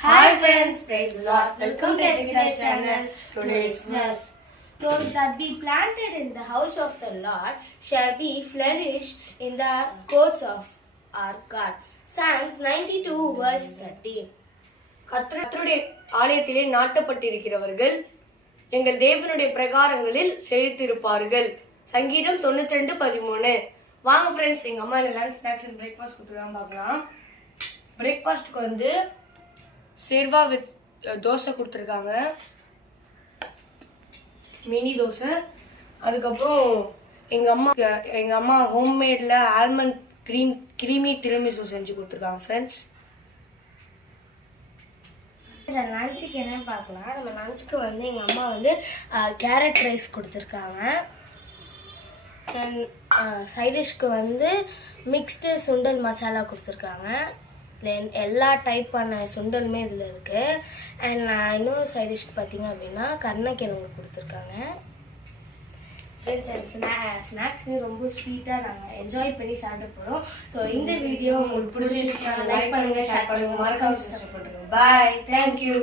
Hi friends, praise the Lord. Welcome to SGI channel. Today's verse. Those that be planted in the house of the Lord shall be flourished in the courts of our God. Psalms 92 verse 13. கர்த்தருடைய ஆலயத்திலே நாட்டப்பட்டிருக்கிறவர்கள் எங்கள் தேவனுடைய பிரகாரங்களில் செழித்திருப்பார்கள். சங்கீதம் 92:13. வாங்க friends, எங்க அம்மா lunch snacks and breakfast கொடுத்துருக்காங்க பார்க்கலாம். பிரேக்ஃபாஸ்ட்டுக்கு வந்து சேர்வா வித் தோசை கொடுத்துருக்காங்க, மினி தோசை. அதுக்கப்புறம் எங்க அம்மா ஹோம்மேட்ல ஆல்மண்ட் கிரீமி திரமிசு செஞ்சு கொடுத்துருக்காங்க ஃப்ரெண்ட்ஸ். லஞ்சுக்கு என்ன பார்க்கலாம். நம்ம லஞ்சுக்கு வந்து எங்கள் அம்மா வந்து கேரட் ரைஸ் கொடுத்துருக்காங்க. அண்ட் சைடிஷ்க்கு வந்து மிக்ஸ்டு சுண்டல் மசாலா கொடுத்துருக்காங்க. தென் எல்லா டைப்பான சுண்டலுமே இதில் இருக்குது. அண்ட் இன்னொரு சைடிஷ்க்கு பார்த்தீங்க அப்படின்னா கருணக்கிழங்கு கொடுத்துருக்காங்க. ஃப்ரெண்ட்ஸ், ஸ்நாக்ஸ்மே ரொம்ப ஸ்வீட்டாக நாங்கள் என்ஜாய் பண்ணி சாப்பிட போகிறோம். ஸோ இந்த வீடியோ உங்களுக்கு பிடிச்சிருந்துச்சுன்னா லைக் பண்ணுங்கள், ஷேர் பண்ணுங்கள், மறக்காம சப்ஸ்கிரைப் பண்ணுங்கள். பாய், தேங்க்யூ.